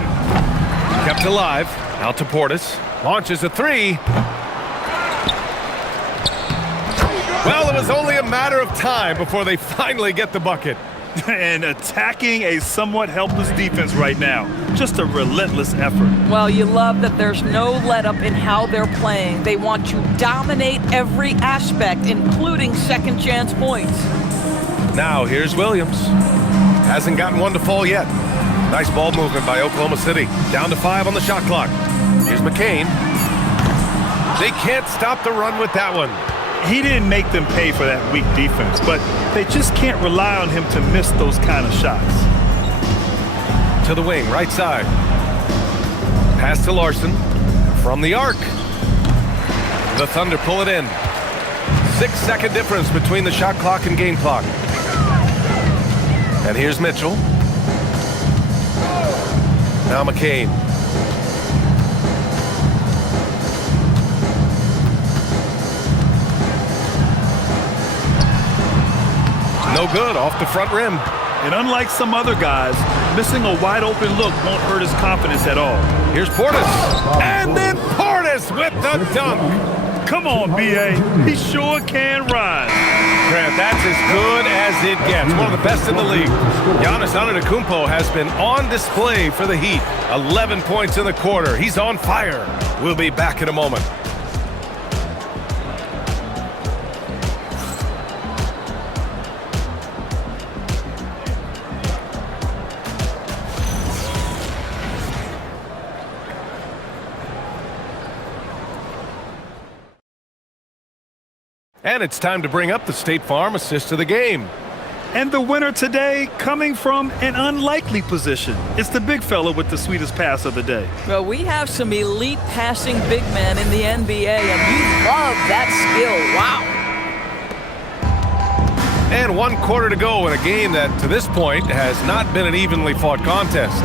Kept alive. Out to Portis. Launches a 3. Well, it was only a matter of time before they finally get the bucket. And attacking a somewhat helpless defense right now. Just a relentless effort. Well, you love that there's no let-up in how they're playing. They want to dominate every aspect, including second-chance points. Now, here's Williams. Hasn't gotten one to fall yet. Nice ball movement by Oklahoma City. Down to 5 on the shot clock. Here's McCain. They can't stop the run with that one. He didn't make them pay for that weak defense, but they just can't rely on him to miss those kind of shots. To the wing, right side. Pass to Larson. From the arc. The Thunder pull it in. 6-second difference between the shot clock and game clock. And here's Mitchell. Now McCain. No good, off the front rim. And unlike some other guys, missing a wide open look won't hurt his confidence at all. Here's Portis. And then Portis with the dunk. Come on, B.A. He sure can rise. Grant, that's as good as it gets. One of the best in the league. Giannis Antetokounmpo has been on display for the Heat. 11 points in the quarter. He's on fire. We'll be back in a moment. And it's time to bring up the State Farm assist of the game. And the winner today coming from an unlikely position. It's the big fella with the sweetest pass of the day. Well, we have some elite passing big men in the NBA, and we love that skill. Wow. And 1 quarter to go in a game that, to this point, has not been an evenly fought contest.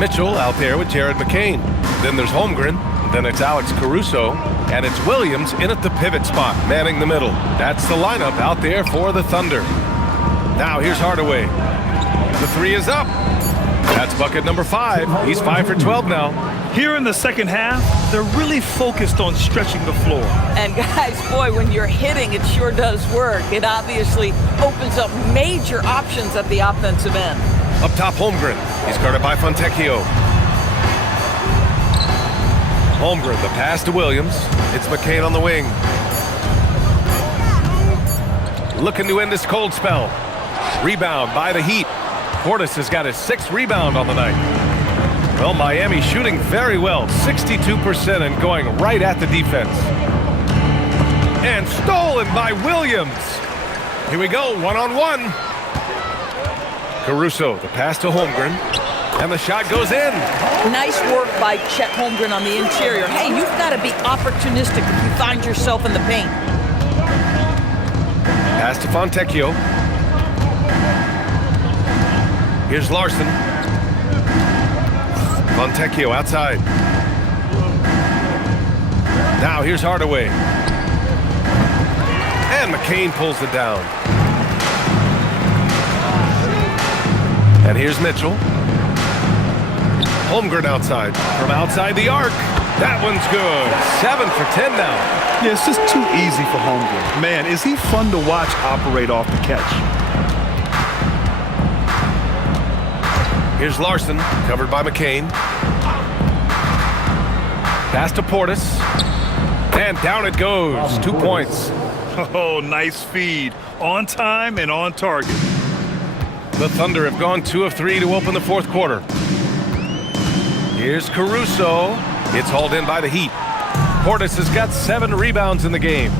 Mitchell out there with Jared McCain. Then there's Holmgren. Then it's Alex Caruso, and it's Williams in at the pivot spot, manning the middle. That's the lineup out there for the Thunder. Now here's Hardaway. The three is up. That's bucket number 5. He's 5 for 12 now. Here in the second half, they're really focused on stretching the floor. And guys, boy, when you're hitting, it sure does work. It obviously opens up major options at the offensive end. Up top, Holmgren. He's guarded by Fontecchio. Holmgren, the pass to Williams. It's McCain on the wing. Looking to end this cold spell. Rebound by the Heat. Portis has got his 6th rebound on the night. Well, Miami shooting very well, 62% and going right at the defense. And stolen by Williams. Here we go, one-on-one. Caruso, the pass to Holmgren. And the shot goes in. Nice work by Chet Holmgren on the interior. Hey, you've got to be opportunistic if you find yourself in the paint. Pass to Fontecchio. Here's Larson. Fontecchio outside. Now here's Hardaway. And McCain pulls it down. And here's Mitchell. Holmgren outside. From outside the arc. That one's good. 7 for 10 now. Yeah, it's just too easy for Holmgren. Man, is he fun to watch operate off the catch. Here's Larson, covered by McCain. Pass to Portis. And down it goes. 2 points. Oh, nice feed. On time and on target. The Thunder have gone 2 of 3 to open the 4th quarter. Here's Caruso. It's hauled in by the Heat. Portis has got 7 rebounds in the game.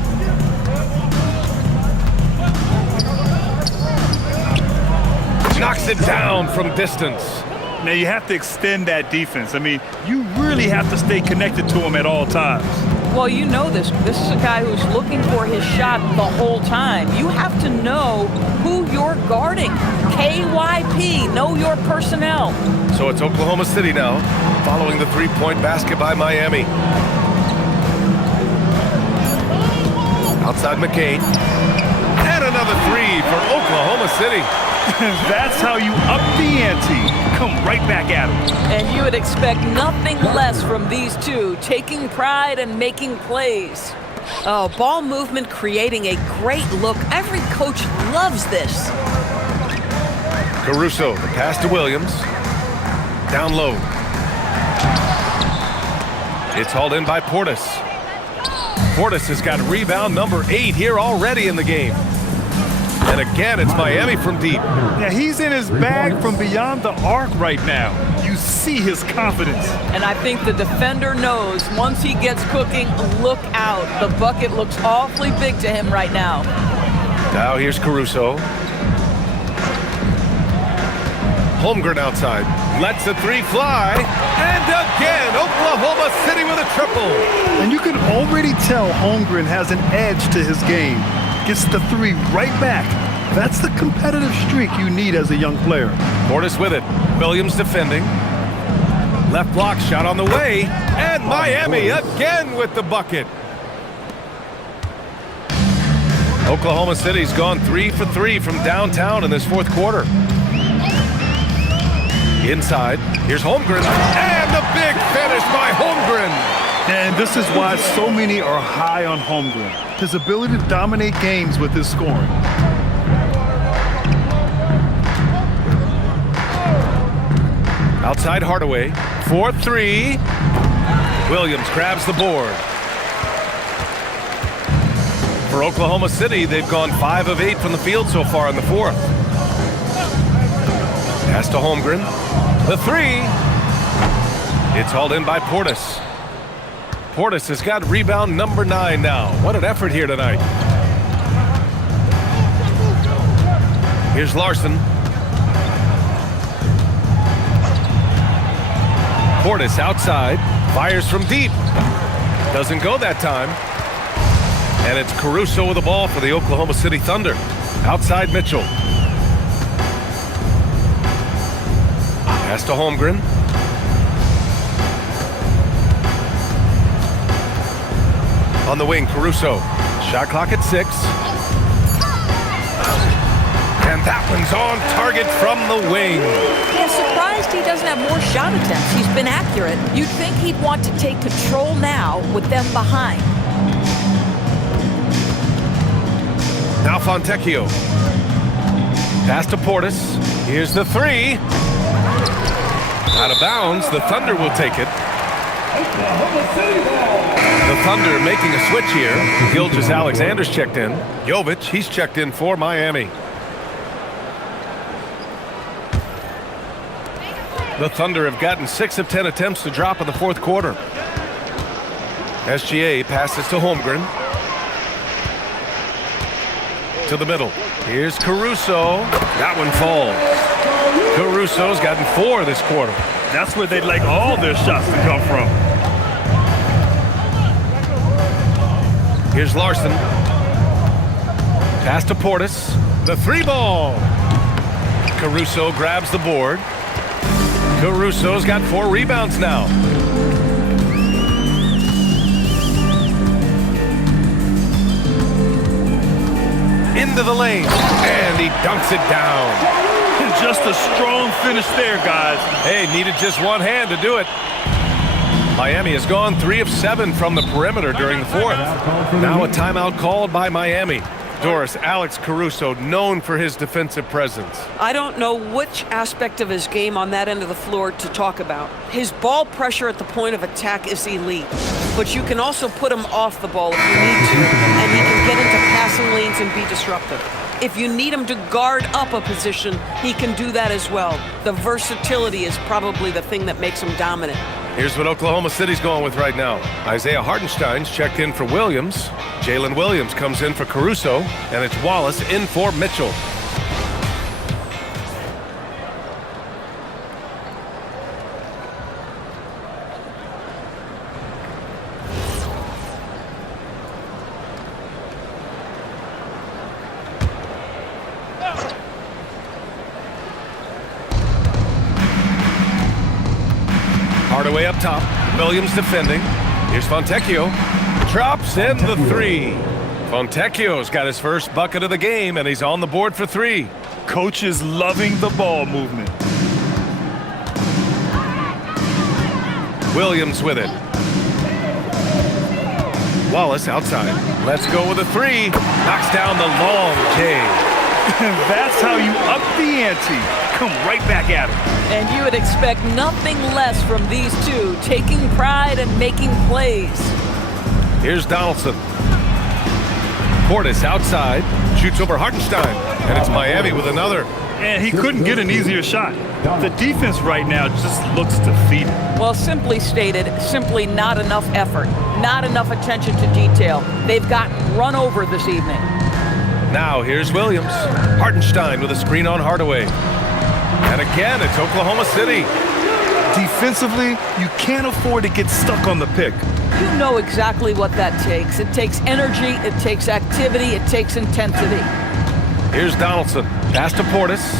Knocks it down from distance. Now you have to extend that defense. I mean, you really have to stay connected to him at all times. Well, you know this. This is a guy who's looking for his shot the whole time. You have to know who you're guarding. KYP, know your personnel. So it's Oklahoma City now, following the 3-point basket by Miami. Outside McCain. And another 3 for Oklahoma City. That's how you up the ante. Come right back at him. And you would expect nothing less from these two, taking pride and making plays. Oh, ball movement creating a great look. Every coach loves this. Caruso, the pass to Williams. Down low. It's hauled in by Portis. Portis has got rebound number 8 here already in the game. And again, it's Miami from deep. Yeah, he's in his bag from beyond the arc right now. You see his confidence. And I think the defender knows once he gets cooking, look out. The bucket looks awfully big to him right now. Now here's Caruso. Holmgren outside. Lets the 3 fly. And again, Oklahoma City with a triple. And you can already tell Holmgren has an edge to his game. Gets the 3 right back. That's the competitive streak you need as a young player. Portis with it. Williams defending. Left block shot on the way. And Miami again with the bucket. Oklahoma City's gone 3 for 3 from downtown in this 4th quarter. Inside, here's Holmgren. And the big finish by Holmgren. And this is why so many are high on Holmgren. His ability to dominate games with his scoring. Outside Hardaway, 4-3. Williams grabs the board. For Oklahoma City, they've gone 5 of 8 from the field so far in the fourth. Pass to Holmgren. The three. It's hauled in by Portis. Portis has got rebound number 9 now. What an effort here tonight. Here's Larson. Portis outside, fires from deep. Doesn't go that time. And it's Caruso with the ball for the Oklahoma City Thunder. Outside Mitchell. Pass to Holmgren. On the wing, Caruso. Shot clock at 6. And that one's on target from the wing. Yeah, surprised he doesn't have more shot attempts. He's been accurate. You'd think he'd want to take control now with them behind. Now Fontecchio. Pass to Portis. Here's the three. Out of bounds. The Thunder will take it. The Thunder making a switch here. Gilgeous Alexander's checked in. Jovic, he's checked in for Miami. The Thunder have gotten 6 of 10 attempts to drop in the fourth quarter. SGA passes to Holmgren. To the middle. Here's Caruso. That one falls. Caruso's gotten 4 this quarter. That's where they'd like all their shots to come from. Here's Larson. Pass to Portis. The 3 ball. Caruso grabs the board. Caruso's got 4 rebounds now. Into the lane, and he dunks it down. And just a strong finish there, guys. Hey, needed just one hand to do it. Miami has gone 3 of 7 from the perimeter during the fourth. Now a timeout called by Miami. Doris, Alex Caruso, known for his defensive presence. I don't know which aspect of his game on that end of the floor to talk about. His ball pressure at the point of attack is elite, but you can also put him off the ball if you need to, and he can get into passing lanes and be disruptive. If you need him to guard up a position, he can do that as well. The versatility is probably the thing that makes him dominant. Here's what Oklahoma City's going with right now. Isaiah Hartenstein's checked in for Williams. Jalen Williams comes in for Caruso, and it's Wallace in for Mitchell. Hardaway up top. Williams defending. Here's Fontecchio. Drops in the 3. Fontecchio's got his first bucket of the game, and he's on the board for 3. Coach is loving the ball movement. Williams with it. Wallace outside. Let's go with a 3. Knocks down the long J. That's how you up the ante. Come right back at him. And you would expect nothing less from these two, taking pride and making plays. Here's Donaldson. Portis outside, shoots over Hartenstein, and it's Miami with another. And he couldn't get an easier shot. The defense right now just looks defeated. Well, simply stated, simply not enough effort, not enough attention to detail. They've gotten run over this evening. Now here's Williams. Hartenstein with a screen on Hardaway. And again, it's Oklahoma City. Defensively, you can't afford to get stuck on the pick. You know exactly what that takes. It takes energy, it takes activity, it takes intensity. Here's Donaldson. Pass to Portis.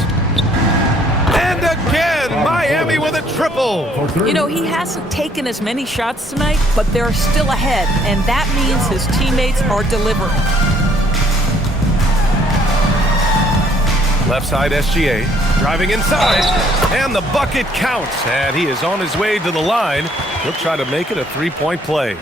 And again, Miami with a triple. You know, he hasn't taken as many shots tonight, but they're still ahead, and that means his teammates are delivering. Left side SGA, driving inside, and the bucket counts, and he is on his way to the line. He'll try to make it a three-point play.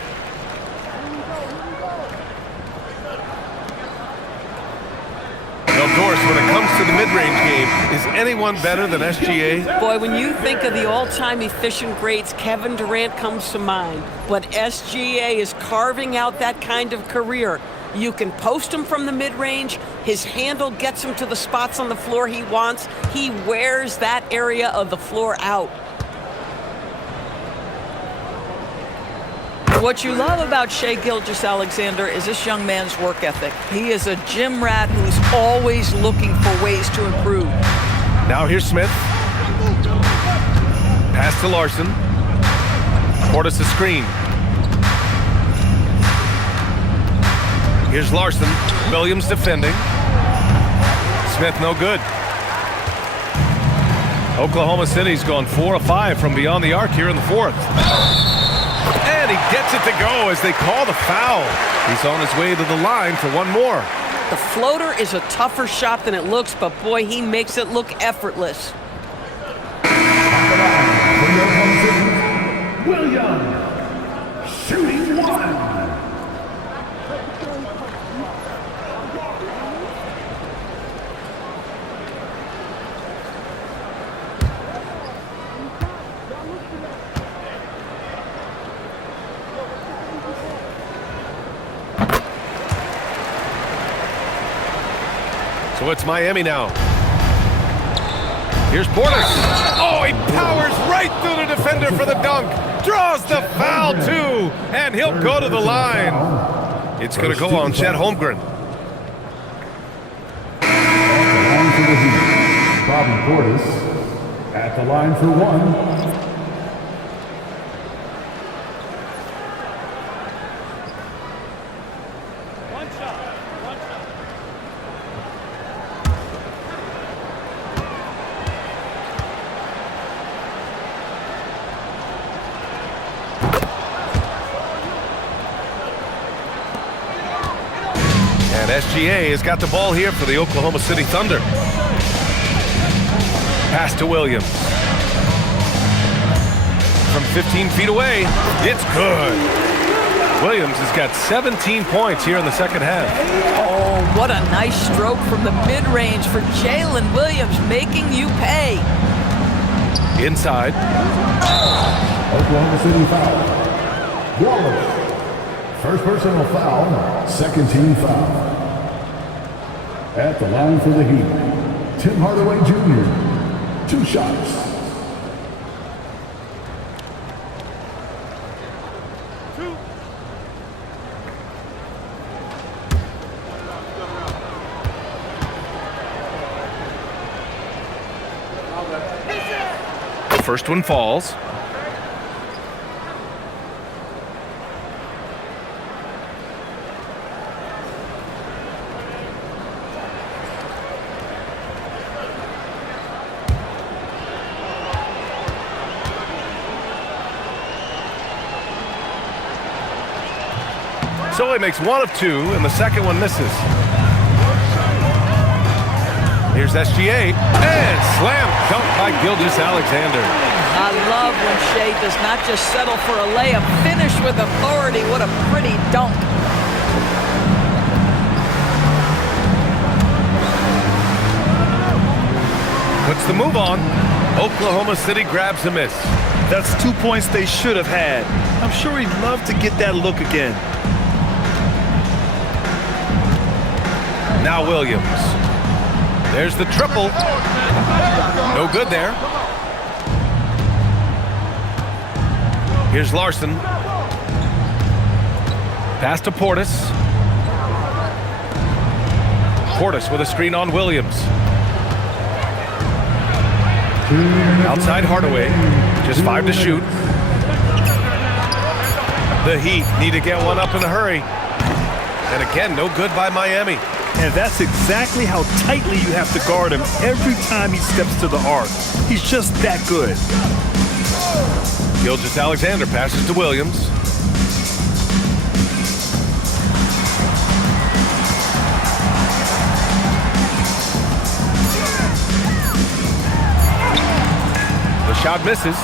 Of course, when it comes to the mid-range game, is anyone better than SGA? Boy, when you think of the all-time efficient greats, Kevin Durant comes to mind. But SGA is carving out that kind of career. You can post him from the mid-range. His handle gets him to the spots on the floor he wants. He wears that area of the floor out. What you love about Shai Gilgeous-Alexander is this young man's work ethic. He is a gym rat who's always looking for ways to improve. Now here's Smith. Pass to Larson. Portis a screen. Here's Larson. Williams defending. Smith no good. Oklahoma City's gone 4 of 5 from beyond the arc here in the fourth. And he gets it to go as they call the foul. He's on his way to the line for one more. The floater is a tougher shot than it looks, but boy, he makes it look effortless. Williams, shooting one. So it's Miami now. Here's Portis. Oh, he powers right through the defender for the dunk. Draws the foul, too. And he'll go to the line. It's going to go on Chet Holmgren. At the line for the Heat, Bobby Portis. At the line for one. And SGA has got the ball here for the Oklahoma City Thunder. Pass to Williams. From 15 feet away, it's good. Williams has got 17 points here in the second half. Oh, what a nice stroke from the mid-range for Jalen Williams, making you pay. Inside. Oklahoma City foul. Wallace. First personal foul, second team foul. At the line for the Heat, Tim Hardaway Jr., 2 shots. The first one falls. So he makes 1 of 2, and the second one misses. Here's SGA, and slam dunk by Gilgeous-Alexander. I love when Shai does not just settle for a layup, finish with authority. What a pretty dunk. Puts the move on. Oklahoma City grabs a miss. That's 2 points they should have had. I'm sure he'd love to get that look again. Now Williams. There's the triple. No good there. Here's Larson. Pass to Portis. Portis with a screen on Williams. Outside Hardaway. Just 5 to shoot. The Heat need to get one up in a hurry. And again, no good by Miami. And that's exactly how tightly you have to guard him every time he steps to the arc. He's just that good. Gilgeous-Alexander passes to Williams. Shot misses.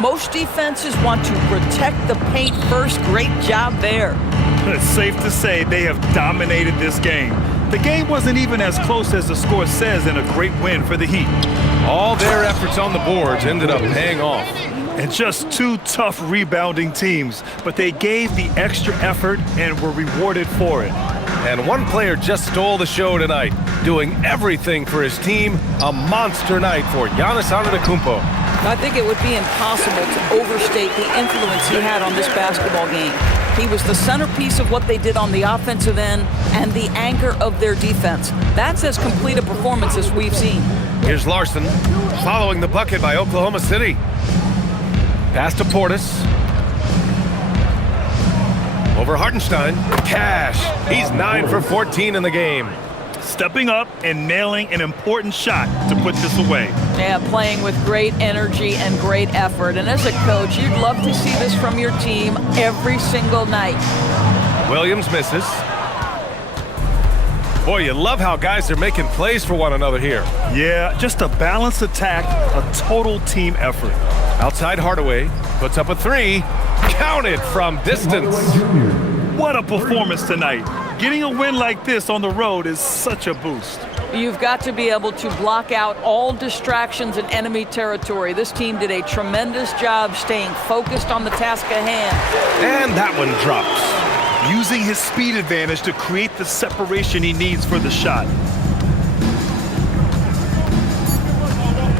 Most defenses want to protect the paint first. Great job there. It's safe to say they have dominated this game. The game wasn't even as close as the score says, and a great win for the Heat. All their efforts on the boards ended up paying off. And just two tough rebounding teams, but they gave the extra effort and were rewarded for it. And one player just stole the show tonight, doing everything for his team. A monster night for Giannis Antetokounmpo. I think it would be impossible to overstate the influence he had on this basketball game. He was the centerpiece of what they did on the offensive end and the anchor of their defense. That's as complete a performance as we've seen. Here's Larson, following the bucket by Oklahoma City. Pass to Portis. Over Hartenstein. Cash. He's 9 for 14 in the game. Stepping up and nailing an important shot to put this away. Yeah, playing with great energy and great effort. And as a coach, you'd love to see this from your team every single night. Williams misses. Boy, you love how guys are making plays for one another here. Yeah, just a balanced attack, a total team effort. Outside Hardaway puts up a three. Counted from distance. What a performance tonight. Getting a win like this on the road is such a boost. You've got to be able to block out all distractions in enemy territory. This team did a tremendous job staying focused on the task at hand. And that one drops. Using his speed advantage to create the separation he needs for the shot.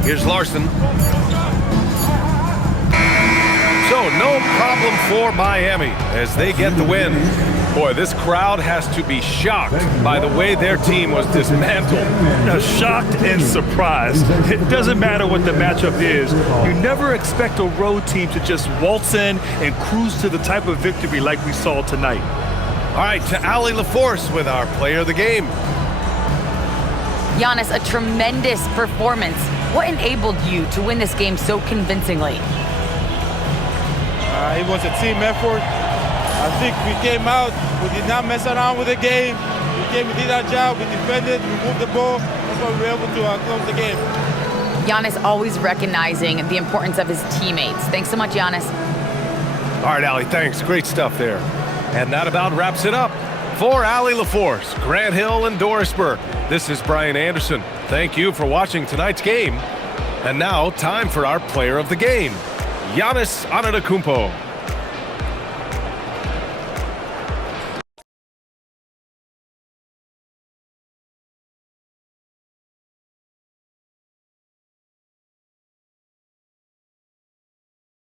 Here's Larson. So no problem for Miami as they get the win. Boy, this crowd has to be shocked by the way their team was dismantled. Now, shocked and surprised. It doesn't matter what the matchup is. You never expect a road team to just waltz in and cruise to the type of victory like we saw tonight. All right, to Ali LaForce with our player of the game. Giannis, a tremendous performance. What enabled you to win this game so convincingly? It was a team effort. I think we came out, we did not mess around with the game. We did our job, we defended, we moved the ball. That's why we were able to close the game. Giannis always recognizing the importance of his teammates. Thanks so much, Giannis. All right, Ali, thanks. Great stuff there. And that about wraps it up. For Ali LaForce, Grant Hill, and Doris Burke, this is Brian Anderson. Thank you for watching tonight's game. And now, time for our player of the game, Giannis Antetokounmpo.